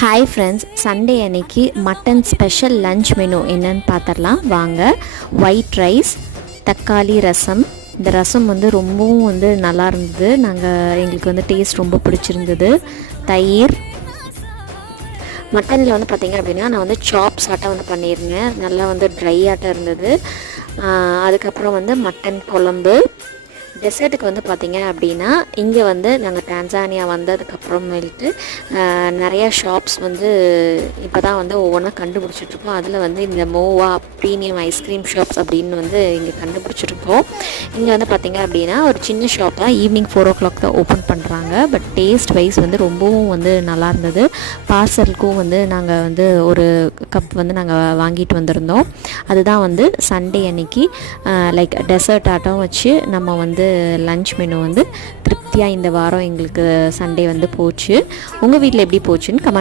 Hi friends, Sunday அன்னைக்கு mutton special lunch menu என்னன்னு பார்த்துடலாம் வாங்க. ஒயிட் ரைஸ், தக்காளி ரசம். இந்த ரசம் வந்து ரொம்பவும் நல்லா இருந்தது. எங்களுக்கு டேஸ்ட் ரொம்ப பிடிச்சிருந்தது. தயிர், மட்டனில் பார்த்திங்க அப்படின்னா நான் சாப்ஸ் ஆட்டம் பண்ணியிருந்தேன். நல்லா ட்ரை ஆட்டம் இருந்தது. அதுக்கப்புறம் மட்டன் குழம்பு. டெசர்ட்டுக்கு பார்த்திங்க அப்படின்னா இங்கே நாங்கள் டான்சானியா வந்ததுக்கப்புறமேட்டு நிறையா ஷாப்ஸ் இப்போ தான் ஒவ்வொன்றா கண்டுபிடிச்சிட்ருக்கோம். அதில் இந்த மோவா ப்ரீமியம் ஐஸ்கிரீம் ஷாப்ஸ் அப்படின்னு இங்கே கண்டுபிடிச்சிருக்கோம். இங்கே பார்த்திங்க அப்படின்னா ஒரு சின்ன ஷாப் தான். ஈவினிங் 4 o'clock தான் ஓப்பன் பண்ணுறாங்க. பட் டேஸ்ட் வைஸ் ரொம்பவும் நல்லா இருந்தது. பார்சலுக்கும் நாங்கள் ஒரு கப் நாங்கள் வாங்கிட்டு வந்திருந்தோம். அதுதான் சண்டே அன்னைக்கு லைக் டெசர்ட் ஆட்டம் வச்சு நம்ம லஞ்ச் மெனு திருப்தியாக இந்த வாரம் எங்களுக்கு சண்டே போச்சு. உங்கள் வீட்டில் எப்படி போச்சுன்னு கமெண்ட்